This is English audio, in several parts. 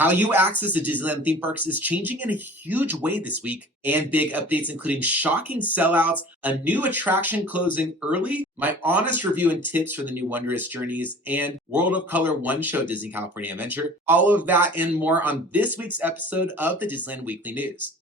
How you access the Disneyland theme parks is changing in a huge way this week, and big updates including shocking sellouts, a new attraction closing early, my honest review and tips for the new Wondrous Journeys, and World of Color One Show Disney California Adventure. All of that and more on this week's episode of the Disneyland Weekly News.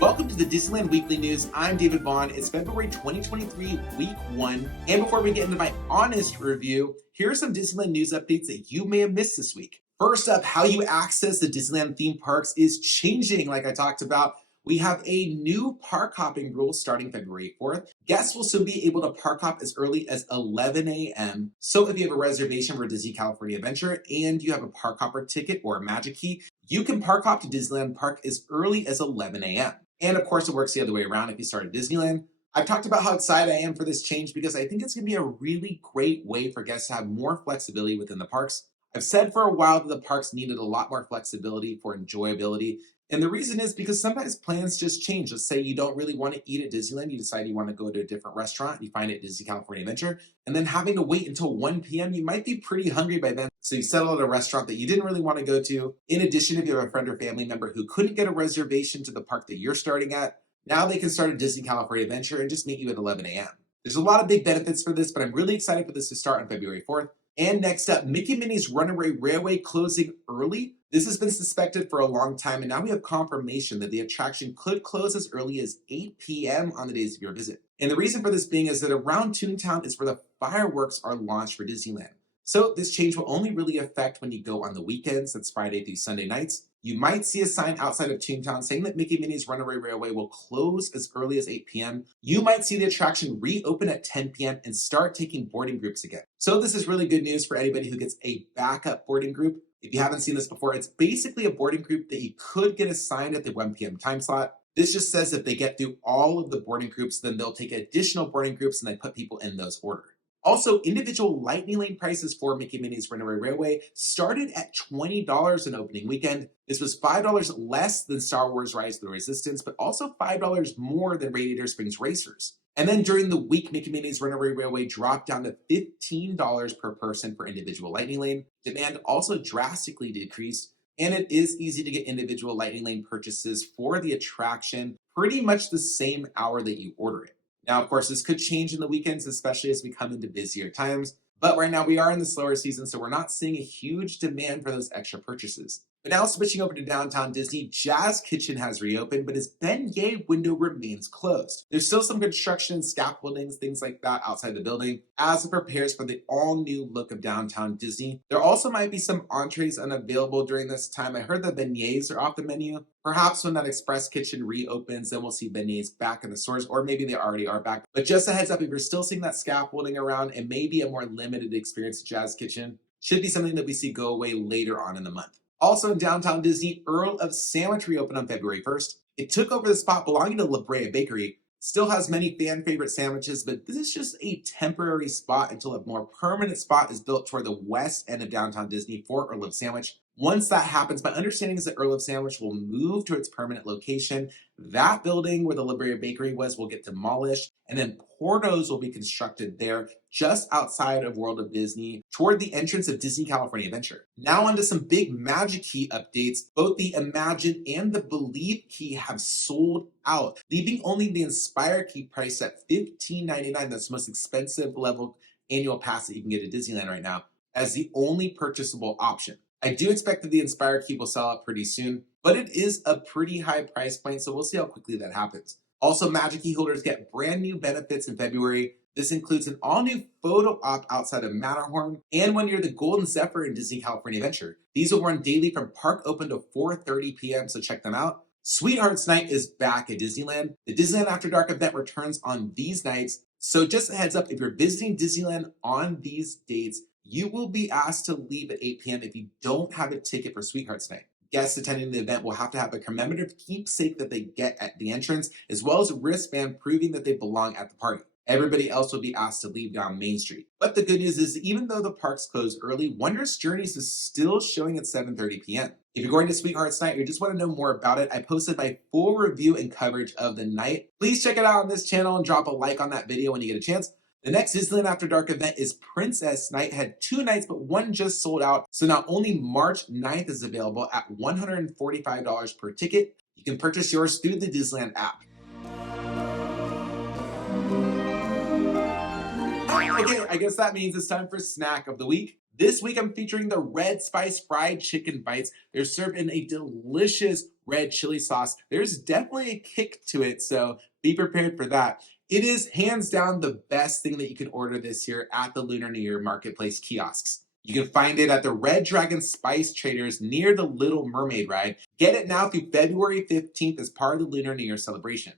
Welcome to the Disneyland Weekly News. I'm David Vaughn. It's February 2023, week 1. And before we get into my honest review, here are some Disneyland news updates that you may have missed this week. First up, how you access the Disneyland theme parks is changing, like I talked about. We have a new park hopping rule starting February 4th. Guests will soon be able to park hop as early as 11 a.m. So if you have a reservation for Disney California Adventure and you have a park hopper ticket or a magic key, you can park hop to Disneyland Park as early as 11 a.m. And of course, it works the other way around if you start at Disneyland. I've talked about how excited I am for this change because I think it's going to be a really great way for guests to have more flexibility within the parks. I've said for a while that the parks needed a lot more flexibility for enjoyability. And the reason is because sometimes plans just change. Let's say you don't really want to eat at Disneyland. You decide you want to go to a different restaurant. You find it at Disney California Adventure. And then having to wait until 1 p.m., you might be pretty hungry by then. So you settle at a restaurant that you didn't really want to go to. In addition, if you have a friend or family member who couldn't get a reservation to the park that you're starting at, now they can start at Disney California Adventure and just meet you at 11 a.m. There's a lot of big benefits for this, but I'm really excited for this to start on February 4th. And next up, Mickey Minnie's Runaway Railway closing early. This has been suspected for a long time, and now we have confirmation that the attraction could close as early as 8 p.m. on the days of your visit. And the reason for this being is that around Toontown is where the fireworks are launched for Disneyland. So this change will only really affect when you go on the weekends, that's Friday through Sunday nights. You might see a sign outside of Toontown saying that Mickey Minnie's Runaway Railway will close as early as 8 p.m. You might see the attraction reopen at 10 p.m. and start taking boarding groups again. So this is really good news for anybody who gets a backup boarding group. If you haven't seen this before, it's basically a boarding group that you could get assigned at the 1 p.m. time slot. This just says if they get through all of the boarding groups, then they'll take additional boarding groups and they put people in those order. Also, individual Lightning Lane prices for Mickey Minnie's Runaway Railway started at $20 in opening weekend. This was $5 less than Star Wars Rise of the Resistance, but also $5 more than Radiator Springs Racers. And then during the week, Mickey Minnie's Runaway Railway dropped down to $15 per person for individual Lightning Lane. Demand also drastically decreased, and it is easy to get individual Lightning Lane purchases for the attraction pretty much the same hour that you order it. Now, of course, this could change in the weekends, especially as we come into busier times. But right now we are in the slower season, so we're not seeing a huge demand for those extra purchases. But now switching over to Downtown Disney, Jazz Kitchen has reopened, but its beignet window remains closed. There's still some construction, scaffoldings, things like that outside the building as it prepares for the all-new look of Downtown Disney. There also might be some entrees unavailable during this time. I heard that beignets are off the menu. Perhaps when that express kitchen reopens, then we'll see beignets back in the stores, or maybe they already are back. But just a heads up, if you're still seeing that scaffolding around, and maybe a more limited experience at Jazz Kitchen, should be something that we see go away later on in the month. Also in Downtown Disney, Earl of Sandwich reopened on February 1st. It took over the spot belonging to La Brea Bakery. Still has many fan favorite sandwiches, but this is just a temporary spot until a more permanent spot is built toward the west end of Downtown Disney for Earl of Sandwich. Once that happens, my understanding is that Earl of Sandwich will move to its permanent location. That building where the La Brea Bakery was will get demolished, and then Portos will be constructed there just outside of World of Disney toward the entrance of Disney California Adventure. Now onto some big Magic Key updates. Both the Imagine and the Believe Key have sold out, leaving only the Inspire Key priced at $15.99. That's the most expensive level annual pass that you can get at Disneyland right now, as the only purchasable option. I do expect that the Inspire Key will sell out pretty soon, but it is a pretty high price point, so we'll see how quickly that happens. Also, Magic Key holders get brand new benefits in February. This includes an all-new photo op outside of Matterhorn and one near the Golden Zephyr in Disney California Adventure. These will run daily from park open to 4:30 p.m., so check them out. Sweethearts Night is back at Disneyland. The Disneyland After Dark event returns on these nights, so just a heads up, if you're visiting Disneyland on these dates, you will be asked to leave at 8 p.m. if you don't have a ticket for Sweethearts Night. Guests attending the event will have to have a commemorative keepsake that they get at the entrance, as well as a wristband proving that they belong at the party. Everybody else will be asked to leave down Main Street. But the good news is, even though the parks close early, Wondrous Journeys is still showing at 7:30 p.m. If you're going to Sweethearts Night or you just want to know more about it, I posted my full review and coverage of the night. Please check it out on this channel and drop a like on that video when you get a chance. The next Disneyland After Dark event is Princess Night. It had 2 nights, but one just sold out. So now only March 9th is available at $145 per ticket. You can purchase yours through the Disneyland app. Okay, I guess that means it's time for snack of the week. This week I'm featuring the Red Spice Fried Chicken Bites. They're served in a delicious red chili sauce. There's definitely a kick to it, so be prepared for that. It is hands down the best thing that you can order this year at the Lunar New Year Marketplace kiosks. You can find it at the Red Dragon Spice Traders near the Little Mermaid ride. Get it now through February 15th as part of the Lunar New Year celebration.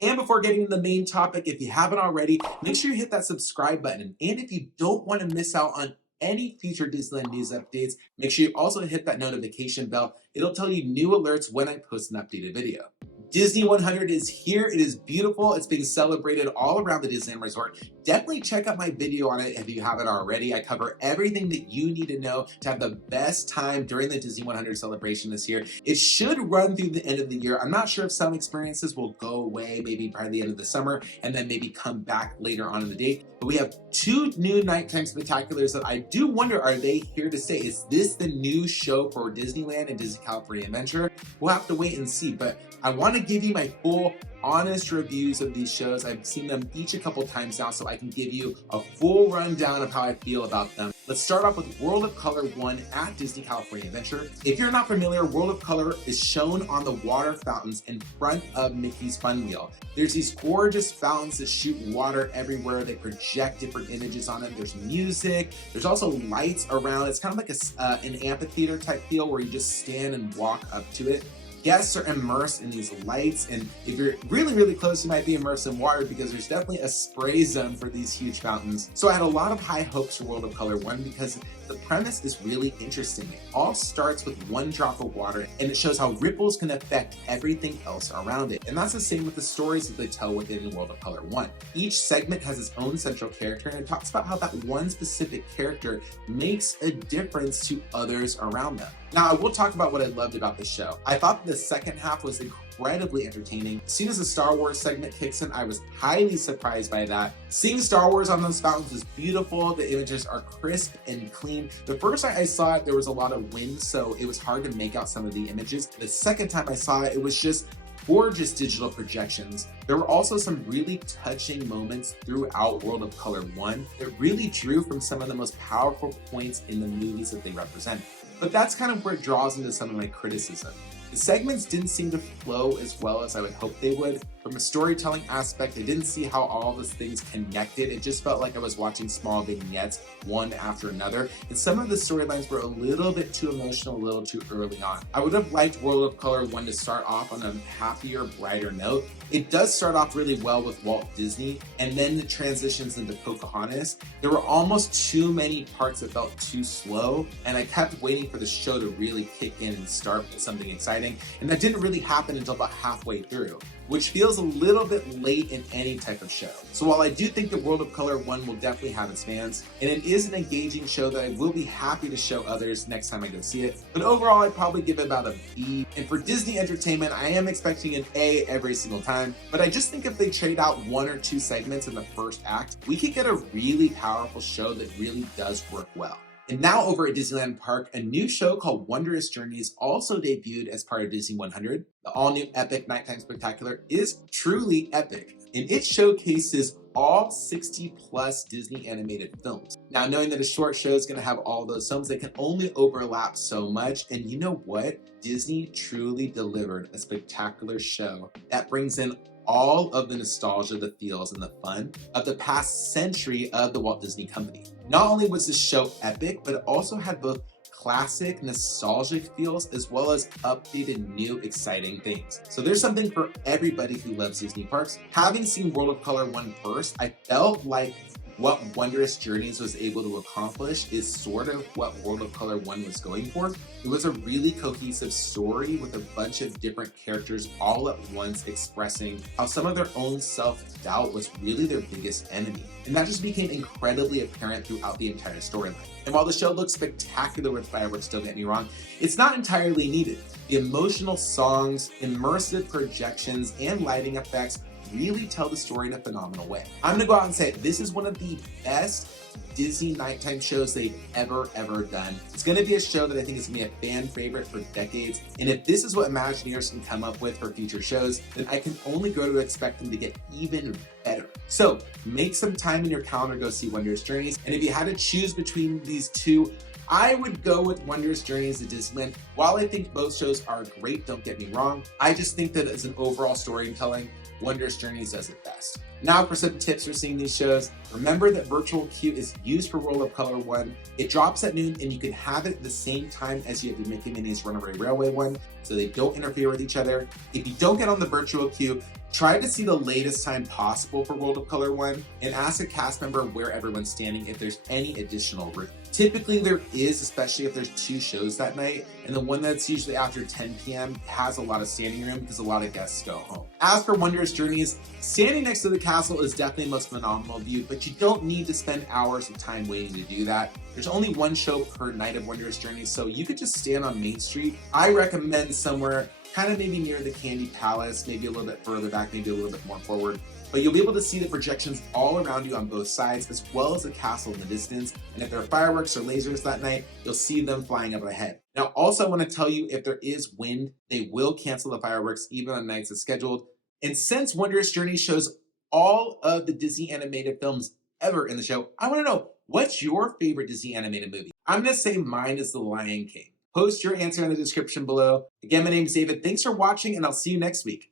And before getting to the main topic, if you haven't already, make sure you hit that subscribe button. And if you don't want to miss out on any future Disneyland news updates, make sure you also hit that notification bell. It'll tell you new alerts when I post an updated video. Disney 100 is here. It is beautiful. It's being celebrated all around the Disneyland Resort. Definitely check out my video on it if you haven't already. I cover everything that you need to know to have the best time during the Disney 100 celebration this year. It should run through the end of the year. I'm not sure if some experiences will go away maybe by the end of the summer and then maybe come back later on in the day. But we have 2 new nighttime spectaculars that I do wonder, are they here to stay? Is this the new show for Disneyland and Disney California Adventure? We'll have to wait and see, but I want to give you my full honest reviews of these shows. I've seen them each a couple times now, so I can give you a full rundown of how I feel about them. Let's start off with World of Color 1 at Disney California Adventure. If you're not familiar, World of Color is shown on the water fountains in front of Mickey's Fun Wheel. There's these gorgeous fountains that shoot water everywhere. They project different images on them. There's music. There's also lights around. It's kind of like an amphitheater type feel where you just stand and walk up to it. Guests are immersed in these lights, and if you're really, really close, you might be immersed in water because there's definitely a spray zone for these huge fountains. So I had a lot of high hopes for World of Color 1 because the premise is really interesting. It all starts with one drop of water, and it shows how ripples can affect everything else around it. And that's the same with the stories that they tell within World of Color 1. Each segment has its own central character, and it talks about how that one specific character makes a difference to others around them. Now, I will talk about what I loved about the show. I thought the second half was incredibly entertaining. As soon as the Star Wars segment kicks in, I was highly surprised by that. Seeing Star Wars on those fountains is beautiful. The images are crisp and clean. The first time I saw it, there was a lot of wind, so it was hard to make out some of the images. The second time I saw it, it was just gorgeous digital projections. There were also some really touching moments throughout World of Color 1 that really drew from some of the most powerful points in the movies that they represent. But that's kind of where it draws into some of my criticism. The segments didn't seem to flow as well as I would hope they would. From a storytelling aspect, I didn't see how all those things connected. It just felt like I was watching small vignettes, one after another. And some of the storylines were a little bit too emotional, a little too early on. I would have liked World of Color 1 to start off on a happier, brighter note. It does start off really well with Walt Disney, and then it transitions into Pocahontas. There were almost too many parts that felt too slow, and I kept waiting for the show to really kick in and start with something exciting, and that didn't really happen until about halfway through, which feels a little bit late in any type of show. So while I do think that World of Color 1 will definitely have its fans, and it is an engaging show that I will be happy to show others next time I go see it, but overall I'd probably give it about a B. And for Disney Entertainment, I am expecting an A every single time, but I just think if they trade out 1 or 2 segments in the first act, we could get a really powerful show that really does work well. And now over at Disneyland Park, a new show called Wondrous Journeys also debuted as part of Disney 100. The all-new epic nighttime spectacular is truly epic, and it showcases all 60 plus Disney animated films. Now, knowing that a short show is going to have all those films, they can only overlap so much, and you know what? Disney truly delivered a spectacular show that brings in all of the nostalgia, the feels, and the fun of the past century of the Walt Disney Company. Not only was this show epic, but it also had both classic, nostalgic feels, as well as updated, new, exciting things. So there's something for everybody who loves Disney parks. Having seen World of Color 1 first, I felt like what Wondrous Journeys was able to accomplish is sort of what World of Color 1 was going for. It was a really cohesive story with a bunch of different characters all at once expressing how some of their own self-doubt was really their biggest enemy. And that just became incredibly apparent throughout the entire storyline. And while the show looks spectacular with fireworks, don't get me wrong, it's not entirely needed. The emotional songs, immersive projections, and lighting effects really tell the story in a phenomenal way. I'm gonna go out and say this is one of the best Disney nighttime shows they've ever done. It's gonna be a show that I think is gonna be a fan favorite for decades. And if this is what Imagineers can come up with for future shows, then I can only grow to expect them to get even better. So make some time in your calendar to go see Wondrous Journeys. And if you had to choose between these two, I would go with Wondrous Journeys at Disneyland. While I think both shows are great, don't get me wrong, I just think that as an overall storytelling, Wondrous Journeys does it best. Now for some tips for seeing these shows. Remember that virtual queue is used for World of Color 1. It drops at noon and you can have it at the same time as you have the Mickey and Minnie's Runaway Railway one, so they don't interfere with each other. If you don't get on the virtual queue, try to see the latest time possible for World of Color 1 and ask a cast member where everyone's standing if there's any additional room. Typically there is, especially if there's two shows that night, and the one that's usually after 10 p.m. has a lot of standing room because a lot of guests go home. As for Wondrous Journeys, standing next to the castle is definitely the most phenomenal view, but you don't need to spend hours of time waiting to do that. There's only one show per night of Wondrous Journeys, so you could just stand on Main Street. I recommend somewhere kind of maybe near the Candy Palace, maybe a little bit further back, maybe a little bit more forward. But you'll be able to see the projections all around you on both sides, as well as the castle in the distance. And if there are fireworks or lasers that night, you'll see them flying up ahead. Now, also I want to tell you, if there is wind, they will cancel the fireworks even on nights as scheduled. And since Wondrous Journey shows all of the Disney animated films ever in the show, I want to know, what's your favorite Disney animated movie? I'm going to say mine is The Lion King. Post your answer in the description below. Again, my name is David. Thanks for watching, and I'll see you next week.